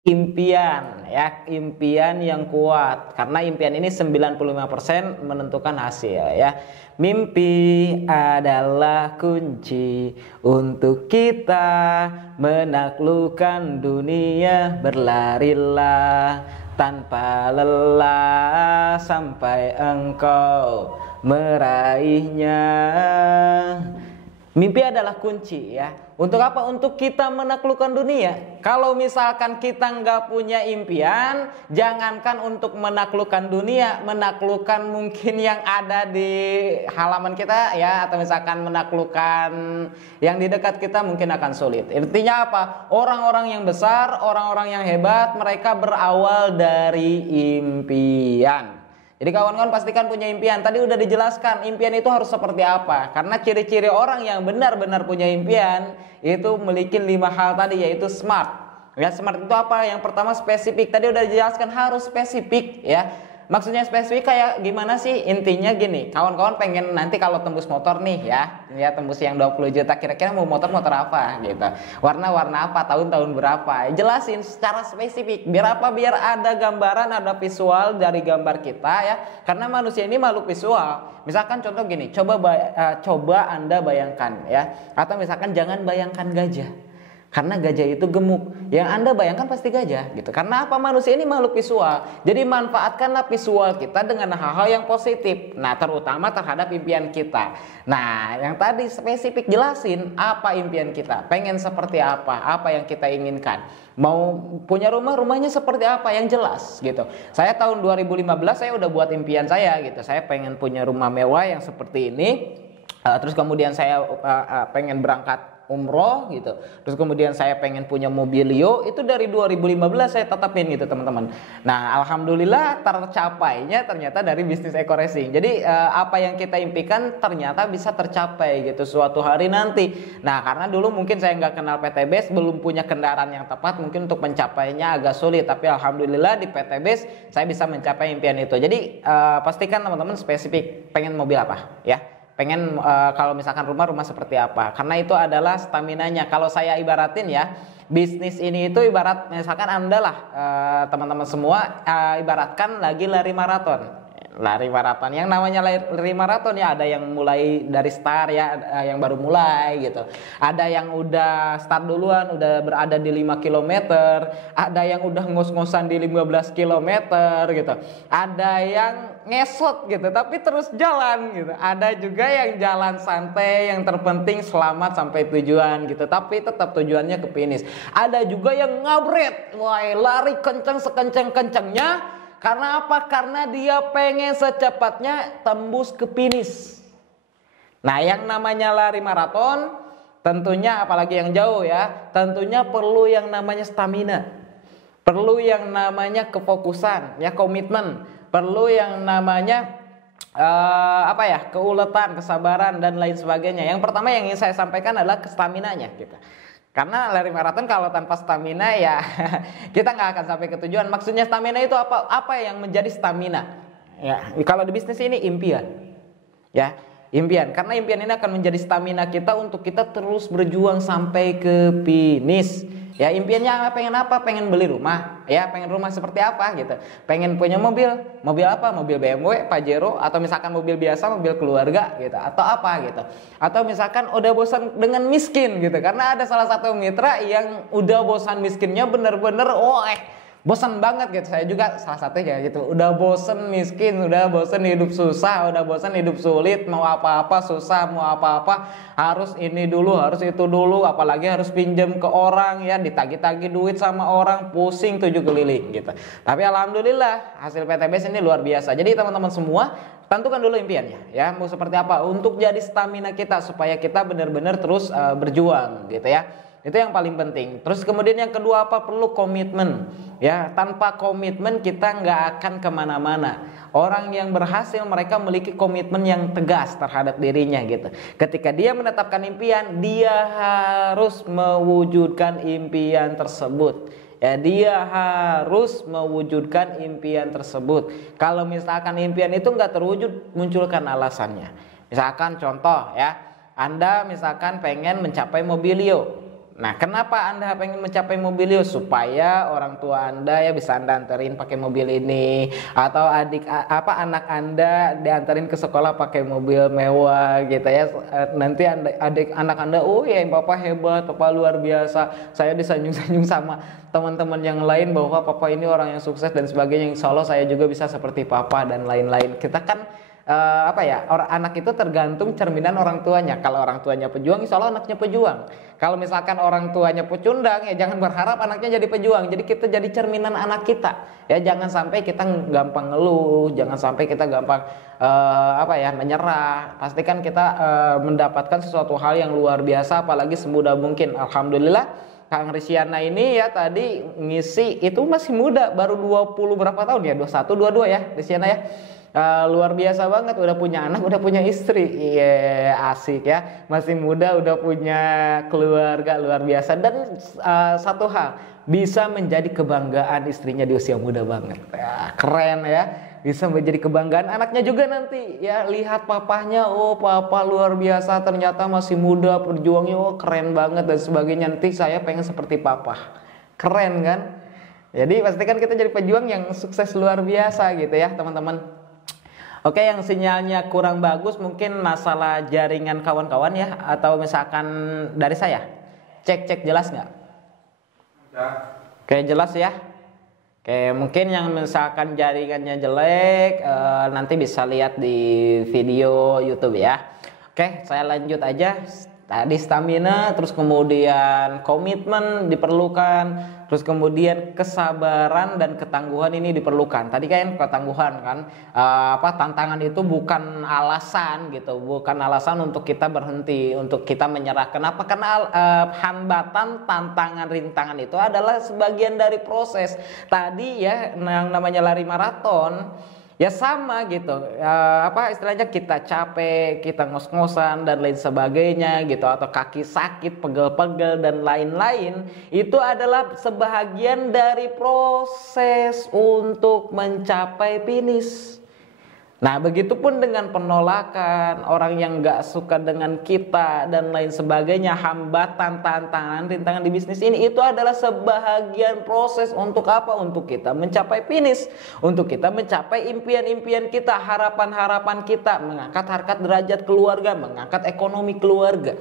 Impian ya, impian yang kuat. Karena impian ini 95% menentukan hasil ya. Mimpi adalah kunci untuk kita menaklukkan dunia. Berlarilah tanpa lelah sampai engkau meraihnya. Mimpi adalah kunci ya. Untuk apa? Untuk kita menaklukkan dunia. Kalau misalkan kita nggak punya impian, jangankan untuk menaklukkan dunia, menaklukkan mungkin yang ada di halaman kita ya, atau misalkan menaklukkan yang di dekat kita mungkin akan sulit. Intinya apa? Orang-orang yang besar, orang-orang yang hebat, mereka berawal dari impian. Jadi kawan-kawan pastikan punya impian. Tadi udah dijelaskan impian itu harus seperti apa. Karena ciri-ciri orang yang benar-benar punya impian itu memiliki 5 hal tadi, yaitu smart. Ya, smart itu apa? Yang pertama spesifik. Tadi udah dijelaskan harus spesifik ya. Maksudnya spesifik kayak gimana sih? Intinya gini, kawan-kawan pengen nanti kalau tembus motor nih ya tembus yang 20 juta, kira-kira mau motor apa gitu. Warna-warna apa, tahun-tahun berapa. Jelasin secara spesifik. Biar apa? Biar ada gambaran, ada visual dari gambar kita ya. Karena manusia ini makhluk visual. Misalkan contoh gini, coba Anda bayangkan ya. Atau misalkan jangan bayangkan gajah. Karena gajah itu gemuk. Yang Anda bayangkan pasti gajah gitu. Karena apa? Manusia ini makhluk visual. Jadi manfaatkanlah visual kita dengan hal-hal yang positif. Nah, terutama terhadap impian kita. Nah, yang tadi spesifik jelasin apa impian kita. Pengen seperti apa yang kita inginkan. Mau punya rumah, rumahnya seperti apa yang jelas gitu. Saya tahun 2015 saya udah buat impian saya gitu. Saya pengen punya rumah mewah yang seperti ini. Terus kemudian saya pengen berangkat umroh gitu. Terus kemudian saya pengen punya mobilio, itu dari 2015 saya tetapin gitu teman-teman. Nah, alhamdulillah tercapainya ternyata dari bisnis Eko Racing. Jadi apa yang kita impikan ternyata bisa tercapai gitu suatu hari nanti. Nah, karena dulu mungkin saya nggak kenal PTBS, belum punya kendaraan yang tepat, mungkin untuk mencapainya agak sulit. Tapi alhamdulillah di PTBS saya bisa mencapai impian itu. Jadi pastikan teman-teman spesifik pengen mobil apa ya. Pengen kalau misalkan rumah seperti apa, karena itu adalah staminanya. Kalau saya ibaratin ya, bisnis ini itu ibarat misalkan Anda lah teman-teman semua ibaratkan lagi lari maraton. Lari maraton, yang namanya lari maraton ya ada yang mulai dari start ya, yang baru mulai gitu. Ada yang udah start duluan, udah berada di 5 km, ada yang udah ngos-ngosan di 15 km gitu. Ada yang ngesot gitu tapi terus jalan gitu. Ada juga yang jalan santai, yang terpenting selamat sampai tujuan gitu, tapi tetap tujuannya ke finish. Ada juga yang ngabret, wah lari kenceng sekenceng-kencengnya. Karena apa? Karena dia pengen secepatnya tembus ke finish. Nah, yang namanya lari maraton tentunya apalagi yang jauh ya, tentunya perlu yang namanya stamina. Perlu yang namanya kefokusan, ya komitmen. Perlu yang namanya keuletan, kesabaran dan lain sebagainya. Yang pertama yang ingin saya sampaikan adalah staminanya gitu. Karena lari maraton kalau tanpa stamina ya kita nggak akan sampai ke tujuan. Maksudnya stamina itu apa? Apa yang menjadi stamina? Ya, kalau di bisnis ini impian. Ya, impian. Karena impian ini akan menjadi stamina kita untuk kita terus berjuang sampai ke finish. Ya, impiannya pengen apa? Pengen beli rumah. Ya, pengen rumah seperti apa gitu. Pengen punya mobil. Mobil apa? Mobil BMW, Pajero, atau misalkan mobil biasa, mobil keluarga gitu. Atau apa gitu. Atau misalkan udah bosan dengan miskin gitu. Karena ada salah satu mitra yang udah bosan miskinnya bener-bener bosan banget gitu. Saya juga salah satunya gitu. Udah bosan miskin, udah bosan hidup susah, udah bosan hidup sulit, mau apa-apa susah, mau apa-apa harus ini dulu, harus itu dulu, apalagi harus pinjam ke orang ya, ditagih-tagih duit sama orang, pusing 7 keliling gitu. Tapi alhamdulillah hasil PTBS ini luar biasa. Jadi teman-teman semua tentukan dulu impiannya ya, mau seperti apa untuk jadi stamina kita supaya kita benar-benar terus berjuang gitu ya. Itu yang paling penting. Terus kemudian yang kedua apa? Perlu komitmen. Ya, tanpa komitmen kita nggak akan kemana-mana. Orang yang berhasil mereka memiliki komitmen yang tegas terhadap dirinya gitu. Ketika dia menetapkan impian, dia harus mewujudkan impian tersebut. Ya, dia harus mewujudkan impian tersebut. Kalau misalkan impian itu nggak terwujud, munculkan alasannya. Misalkan contoh ya, Anda misalkan pengen mencapai mobilio. Nah, kenapa Anda pengen mencapai mobil itu? Supaya orang tua Anda ya bisa Anda anterin pakai mobil ini, atau anak Anda dianterin ke sekolah pakai mobil mewah gitu ya. Nanti anak Anda, oh ya papa hebat, papa luar biasa. Saya disanjung-sanjung sama teman-teman yang lain bahwa papa ini orang yang sukses dan sebagainya. Insya Allah saya juga bisa seperti papa dan lain-lain. Kita kan anak itu tergantung cerminan orang tuanya. Kalau orang tuanya pejuang, insya Allah anaknya pejuang. Kalau misalkan orang tuanya pecundang, ya jangan berharap anaknya jadi pejuang. Jadi kita jadi cerminan anak kita. Ya jangan sampai kita gampang ngeluh, jangan sampai kita gampang menyerah. Pastikan kita mendapatkan sesuatu hal yang luar biasa, apalagi semudah mungkin. Alhamdulillah Kang Risyana ini ya tadi ngisi itu masih muda, baru 20 berapa tahun ya? 21, 22 ya Risyana ya. Luar biasa banget, udah punya anak, udah punya istri. Iya, asik ya. Masih muda udah punya keluarga, luar biasa. Dan satu hal, bisa menjadi kebanggaan istrinya di usia muda banget. Ya, keren ya. Bisa menjadi kebanggaan anaknya juga nanti ya, lihat papahnya, oh papa luar biasa ternyata masih muda berjuangnya, oh keren banget dan sebagainya. Nanti saya pengen seperti papa. Keren kan? Jadi pastikan kita jadi pejuang yang sukses luar biasa gitu ya teman-teman. Oke, yang sinyalnya kurang bagus mungkin masalah jaringan kawan-kawan ya, atau misalkan dari saya. Cek jelas nggak? Oke, jelas ya. Oke, mungkin yang misalkan jaringannya jelek nanti bisa lihat di video YouTube ya. Oke, saya lanjut aja. Tadi stamina, terus kemudian komitmen diperlukan, terus kemudian kesabaran dan ketangguhan ini diperlukan. Tadi kan ketangguhan kan, tantangan itu bukan alasan gitu, bukan alasan untuk kita berhenti, untuk kita menyerah. Kenapa? Karena hambatan, tantangan, rintangan itu adalah sebagian dari proses. Tadi ya yang namanya lari maraton. Ya sama gitu, istilahnya kita capek, kita ngos-ngosan dan lain sebagainya gitu, atau kaki sakit, pegel-pegel dan lain-lain, itu adalah sebahagian dari proses untuk mencapai finish. Nah, begitupun dengan penolakan, orang yang gak suka dengan kita dan lain sebagainya, hambatan, tantangan, rintangan di bisnis ini, itu adalah sebahagian proses untuk apa? Untuk kita mencapai finish, untuk kita mencapai impian-impian kita, harapan-harapan kita, mengangkat harkat derajat keluarga, mengangkat ekonomi keluarga.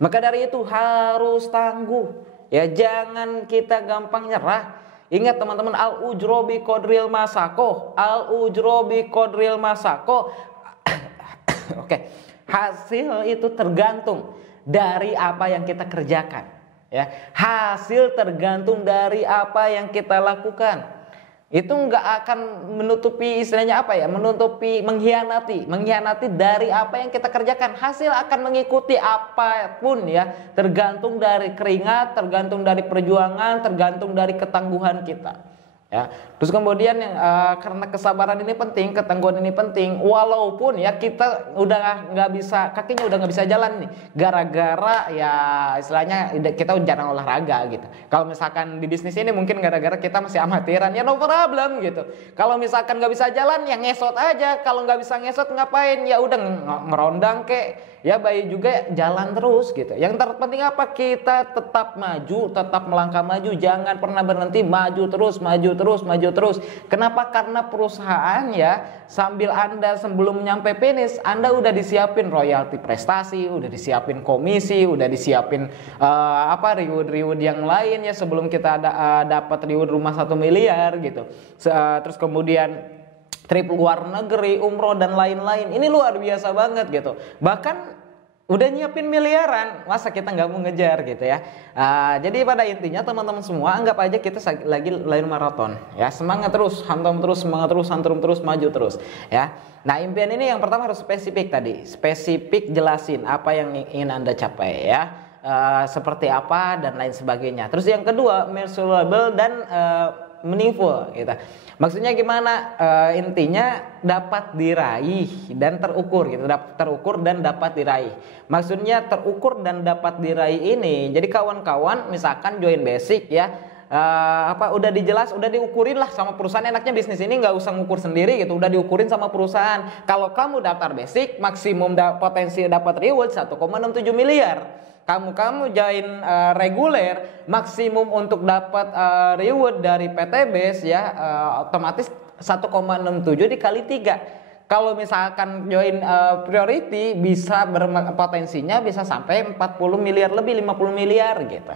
Maka dari itu harus tangguh, ya jangan kita gampang nyerah. Ingat teman-teman, al-ujro bi qadril masako, al-ujro bi qadril masako. Oke, hasil itu tergantung dari apa yang kita kerjakan. Ya, hasil tergantung dari apa yang kita lakukan. Itu nggak akan menutupi istilahnya mengkhianati dari apa yang kita kerjakan. Hasil akan mengikuti apapun ya, tergantung dari keringat, tergantung dari perjuangan, tergantung dari ketangguhan kita. Ya, terus kemudian karena kesabaran ini penting, ketangguhan ini penting, walaupun ya kita udah nggak bisa, kakinya udah nggak bisa jalan nih, gara-gara ya istilahnya kita jarang olahraga gitu. Kalau misalkan di bisnis ini mungkin gara-gara kita masih amatiran, ya no problem gitu. Kalau misalkan nggak bisa jalan, ya ngesot aja. Kalau nggak bisa ngesot ngapain? Ya udah ngerondang kek. Ya baik juga jalan terus gitu. Yang terpenting apa? Kita tetap maju, tetap melangkah maju, jangan pernah berhenti, maju terus. Kenapa? Karena perusahaan ya sambil Anda sebelum nyampe finish, Anda udah disiapin royalti prestasi, udah disiapin komisi, udah disiapin reward yang lain ya sebelum kita dapat reward rumah 1 miliar gitu. Terus kemudian trip luar negeri, umroh dan lain-lain. Ini luar biasa banget gitu. Bahkan udah nyiapin miliaran, masa kita nggak mau ngejar gitu ya. Jadi pada intinya teman-teman semua, anggap aja kita lagi lari maraton ya. Semangat terus, hantam terus, semangat terus, hantrum terus, maju terus ya. Nah, impian ini yang pertama harus spesifik tadi. Spesifik, jelasin apa yang ingin Anda capai ya. Seperti apa dan lain sebagainya. Terus yang kedua, measurable dan meaningful gitu. Maksudnya gimana? Intinya dapat diraih dan terukur gitu. Terukur dan dapat diraih. Maksudnya terukur dan dapat diraih ini. Jadi kawan-kawan misalkan join basic ya, udah diukurin lah sama perusahaan. Enaknya bisnis ini nggak usah ngukur sendiri gitu, udah diukurin sama perusahaan. Kalau kamu daftar basic, maksimum potensi dapat reward 1,67 miliar. Kamu join reguler, maksimum untuk dapat reward dari PTBase ya otomatis 1,67 dikali 3. Kalau misalkan join priority bisa potensinya bisa sampai 40 miliar lebih, 50 miliar gitu.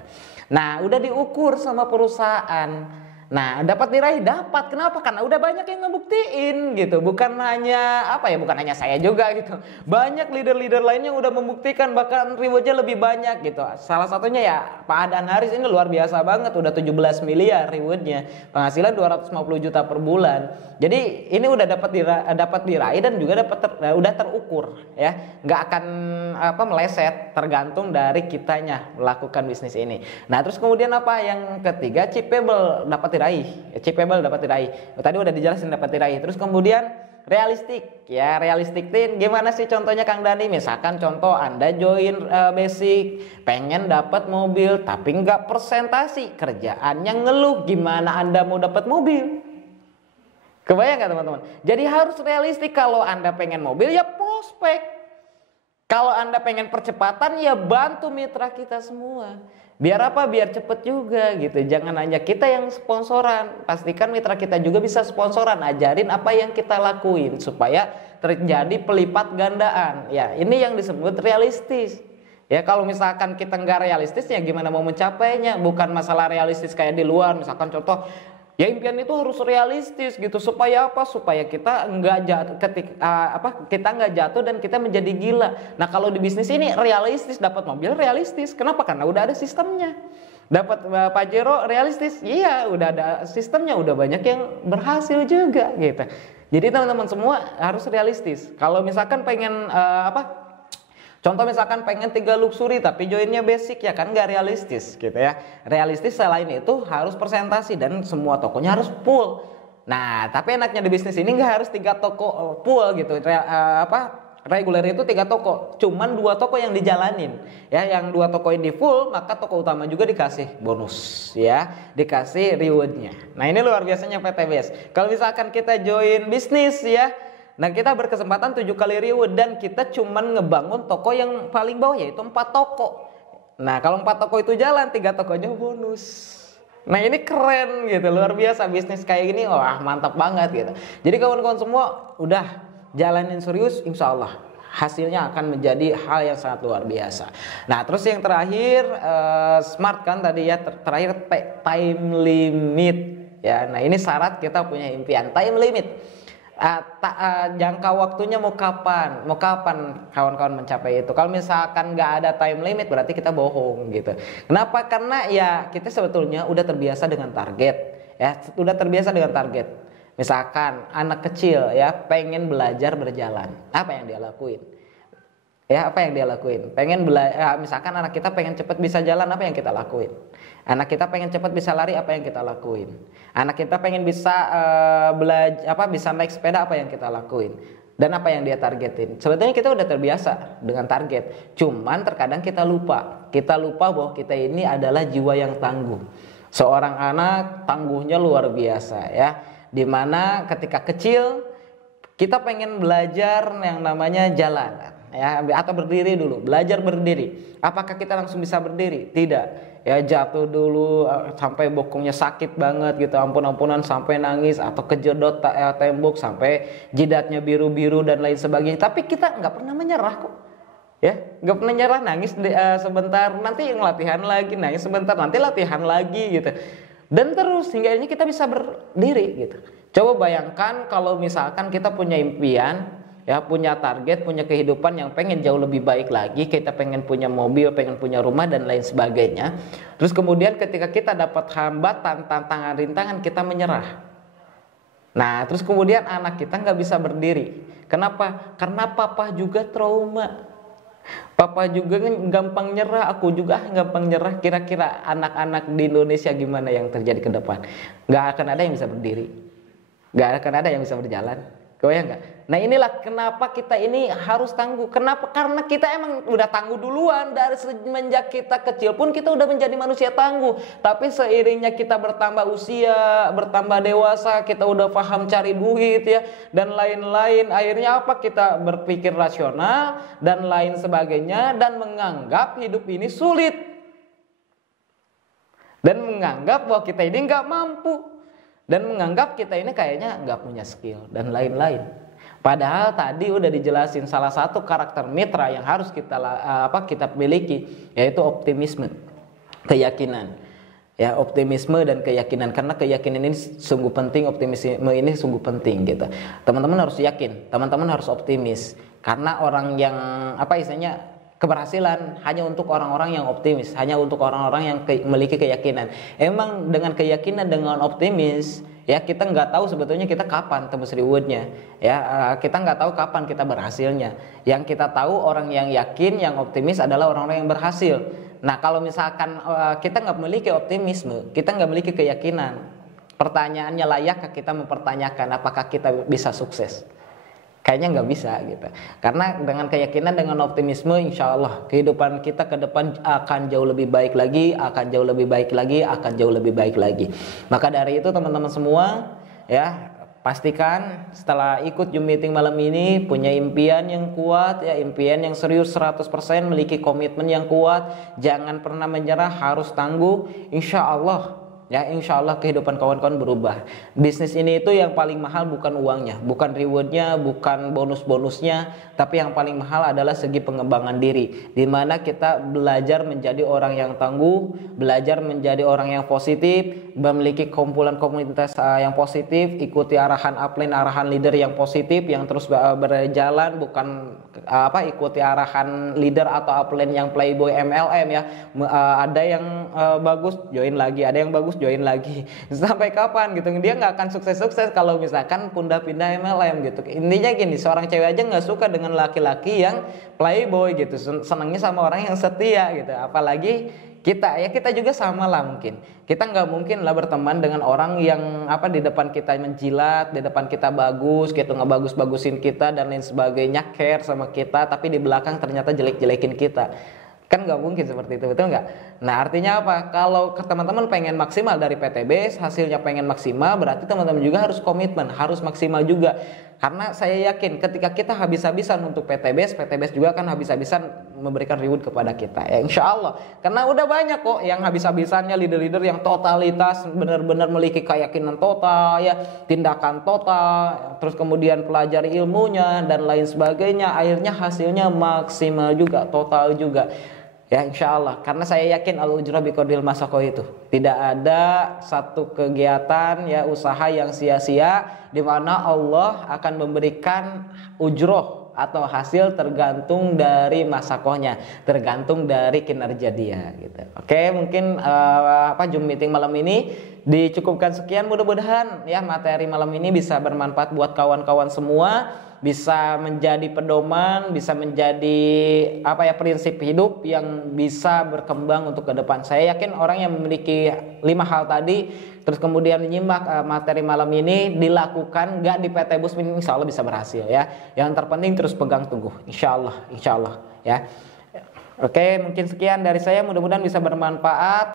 Nah, udah diukur sama perusahaan. Nah, dapat diraih, dapat. Kenapa? Karena udah banyak yang ngebuktiin gitu. Bukan hanya bukan hanya saya juga gitu. Banyak leader-leader lainnya udah membuktikan bahkan rewardnya lebih banyak gitu. Salah satunya ya Pak Adhan Haris ini luar biasa banget, udah 17 miliar rewardnya. Penghasilan 250 juta per bulan. Jadi ini udah dapat diraih dan juga udah terukur ya. Nggak akan meleset tergantung dari kitanya melakukan bisnis ini. Nah, terus kemudian yang ketiga, achievable dapat diraih. Tadi udah dijelasin dapat diraih. Terus kemudian realistik. Ya, realistik itu gimana sih contohnya Kang Dani? Misalkan contoh Anda join basic, pengen dapat mobil tapi nggak presentasi, kerjaannya ngeluh, gimana Anda mau dapat mobil? Kebayang nggak teman-teman? Jadi harus realistik. Kalau Anda pengen mobil ya prospek. Kalau Anda pengen percepatan ya bantu mitra kita semua. Biar apa? Biar cepet juga gitu. Jangan hanya kita yang sponsoran. Pastikan mitra kita juga bisa sponsoran. Ajarin apa yang kita lakuin supaya terjadi pelipat gandaan. Ya, ini yang disebut realistis. Ya, kalau misalkan kita nggak realistis ya gimana mau mencapainya? Bukan masalah realistis kayak di luar. Misalkan contoh, ya impian itu harus realistis gitu. Supaya apa? Supaya kita nggak jatuh kita nggak jatuh dan kita menjadi gila. Nah, kalau di bisnis ini realistis, dapat mobil realistis. Kenapa? Karena udah ada sistemnya. Dapat Pajero realistis. Iya, udah ada sistemnya, udah banyak yang berhasil juga gitu. Jadi teman-teman semua harus realistis. Kalau misalkan pengen contoh misalkan pengen 3 luxury tapi joinnya basic ya kan nggak realistis gitu ya. Realistis selain itu harus presentasi dan semua tokonya harus full. Nah, tapi enaknya di bisnis ini nggak harus 3 toko full gitu. Reguler itu 3 toko, cuman 2 toko yang dijalanin. Ya, yang 2 toko ini full, maka toko utama juga dikasih bonus ya, dikasih rewardnya. Nah, ini luar biasanya PTBase. Kalau misalkan kita join bisnis ya, nah kita berkesempatan 7 kali reward dan kita cuman ngebangun toko yang paling bawah yaitu 4 toko. Nah, kalau 4 toko itu jalan, 3 tokonya bonus. Nah, ini keren gitu, luar biasa bisnis kayak gini. Wah, mantap banget gitu. Jadi kawan-kawan semua udah jalanin serius, insya Allah hasilnya akan menjadi hal yang sangat luar biasa. Nah, terus yang terakhir smart kan tadi ya, terakhir time limit ya. Nah, ini syarat kita punya impian, time limit. Jangka waktunya mau kapan kawan-kawan mencapai itu. Kalau misalkan nggak ada time limit berarti kita bohong gitu. Kenapa? Karena ya kita sebetulnya udah terbiasa dengan target ya, udah terbiasa dengan target. Misalkan anak kecil ya pengen belajar berjalan, apa yang dia lakuin? Ya, apa yang dia lakuin? Misalkan anak kita pengen cepat bisa jalan, apa yang kita lakuin? Anak kita pengen cepat bisa lari, apa yang kita lakuin? Anak kita pengen bisa bisa naik sepeda, apa yang kita lakuin? Dan apa yang dia targetin? Sebetulnya kita udah terbiasa dengan target. Cuman terkadang kita lupa bahwa kita ini adalah jiwa yang tangguh. Seorang anak tangguhnya luar biasa ya. Dimana ketika kecil kita pengen belajar yang namanya jalan ya, atau berdiri dulu, belajar berdiri. Apakah kita langsung bisa berdiri? Tidak. Ya, jatuh dulu sampai bokongnya sakit banget gitu, ampun-ampunan sampai nangis atau kejedot tembok sampai jidatnya biru-biru dan lain sebagainya. Tapi kita nggak pernah menyerah kok. Ya, nggak pernah nyerah, nangis sebentar, nanti latihan lagi, nangis sebentar, nanti latihan lagi gitu. Dan terus hingga akhirnya kita bisa berdiri gitu. Coba bayangkan kalau misalkan kita punya impian, ya punya target, punya kehidupan yang pengen jauh lebih baik lagi, kita pengen punya mobil, pengen punya rumah dan lain sebagainya. Terus kemudian ketika kita dapat hambatan, tantangan, rintangan, kita menyerah. Nah, terus kemudian anak kita nggak bisa berdiri. Kenapa? Karena papa juga trauma. Papa juga gampang nyerah, aku juga gampang nyerah. Kira-kira anak-anak di Indonesia gimana yang terjadi ke depan? Gak akan ada yang bisa berdiri, gak akan ada yang bisa berjalan. Kebayang nggak? Nah inilah kenapa kita ini harus tangguh. Kenapa? Karena kita emang udah tangguh duluan. Dari semenjak kita kecil pun kita udah menjadi manusia tangguh. Tapi seiringnya kita bertambah usia, bertambah dewasa, kita udah paham cari duit ya, dan lain-lain. Akhirnya apa? Kita berpikir rasional dan lain sebagainya, dan menganggap hidup ini sulit. Dan menganggap bahwa kita ini nggak mampu. Dan menganggap kita ini kayaknya nggak punya skill dan lain-lain. Padahal tadi udah dijelasin salah satu karakter mitra yang harus kita miliki, yaitu optimisme, keyakinan. Ya, optimisme dan keyakinan, karena keyakinan ini sungguh penting, optimisme ini sungguh penting gitu. Teman-teman harus yakin, teman-teman harus optimis, karena orang yang keberhasilan hanya untuk orang-orang yang optimis, hanya untuk orang-orang yang memiliki keyakinan. Emang dengan keyakinan, dengan optimis, ya kita nggak tahu sebetulnya kita kapan tebus rewardnya. Ya kita nggak tahu kapan kita berhasilnya. Yang kita tahu orang yang yakin, yang optimis adalah orang-orang yang berhasil. Nah kalau misalkan kita nggak memiliki optimisme, kita nggak memiliki keyakinan, pertanyaannya layakkah kita mempertanyakan apakah kita bisa sukses? Kayaknya nggak bisa gitu. Karena dengan keyakinan, dengan optimisme, insya Allah kehidupan kita ke depan akan jauh lebih baik lagi, akan jauh lebih baik lagi, akan jauh lebih baik lagi. Maka dari itu teman-teman semua, ya pastikan setelah ikut Zoom meeting malam ini punya impian yang kuat, ya impian yang serius 100%, memiliki komitmen yang kuat, jangan pernah menyerah, harus tangguh, insya Allah. Ya insya Allah kehidupan kawan-kawan berubah. Bisnis ini itu yang paling mahal bukan uangnya, bukan rewardnya, bukan bonus-bonusnya, tapi yang paling mahal adalah segi pengembangan diri, di mana kita belajar menjadi orang yang tangguh, belajar menjadi orang yang positif, memiliki kumpulan komunitas yang positif, ikuti arahan upline, arahan leader yang positif, yang terus berjalan, bukan ikuti arahan leader atau upline yang playboy MLM ya. Ada yang bagus join lagi, ada yang bagus join lagi, sampai kapan gitu. Dia nggak akan sukses-sukses kalau misalkan pindah-pindah MLM gitu. Intinya gini, seorang cewek aja nggak suka dengan laki-laki yang playboy gitu, senangnya sama orang yang setia gitu. Apalagi kita juga sama lah. Mungkin kita nggak mungkin lah berteman dengan orang yang di depan kita menjilat, di depan kita bagus gitu, ngebagus-bagusin kita dan lain sebagainya, care sama kita, tapi di belakang ternyata jelek-jelekin kita. Kan nggak mungkin seperti itu, betul nggak? Nah artinya apa? Kalau teman-teman pengen maksimal dari PTBS, hasilnya pengen maksimal, berarti teman-teman juga harus komitmen, harus maksimal juga. Karena saya yakin ketika kita habis-habisan untuk PTBS, PTBS juga akan habis-habisan memberikan reward kepada kita. Ya insya Allah. Karena udah banyak kok yang habis-habisannya, leader-leader yang totalitas, benar-benar memiliki keyakinan total, ya tindakan total, terus kemudian pelajari ilmunya dan lain sebagainya. Akhirnya hasilnya maksimal juga, total juga. Ya insya Allah, karena saya yakin al-ujrah biqadril masaqah itu tidak ada satu kegiatan ya usaha yang sia-sia, di mana Allah akan memberikan ujroh atau hasil tergantung dari masakohnya, tergantung dari kinerja dia gitu. Oke, mungkin Zoom meeting malam ini dicukupkan sekian. Mudah-mudahan ya materi malam ini bisa bermanfaat buat kawan-kawan semua, bisa menjadi pedoman, bisa menjadi prinsip hidup yang bisa berkembang untuk ke depan. Saya yakin orang yang memiliki 5 hal tadi, terus kemudian menyimak materi malam ini, dilakukan nggak di PT Busmin, insya Allah bisa berhasil ya. Yang terpenting terus pegang teguh, insya Allah ya. Oke, mungkin sekian dari saya, mudah-mudahan bisa bermanfaat.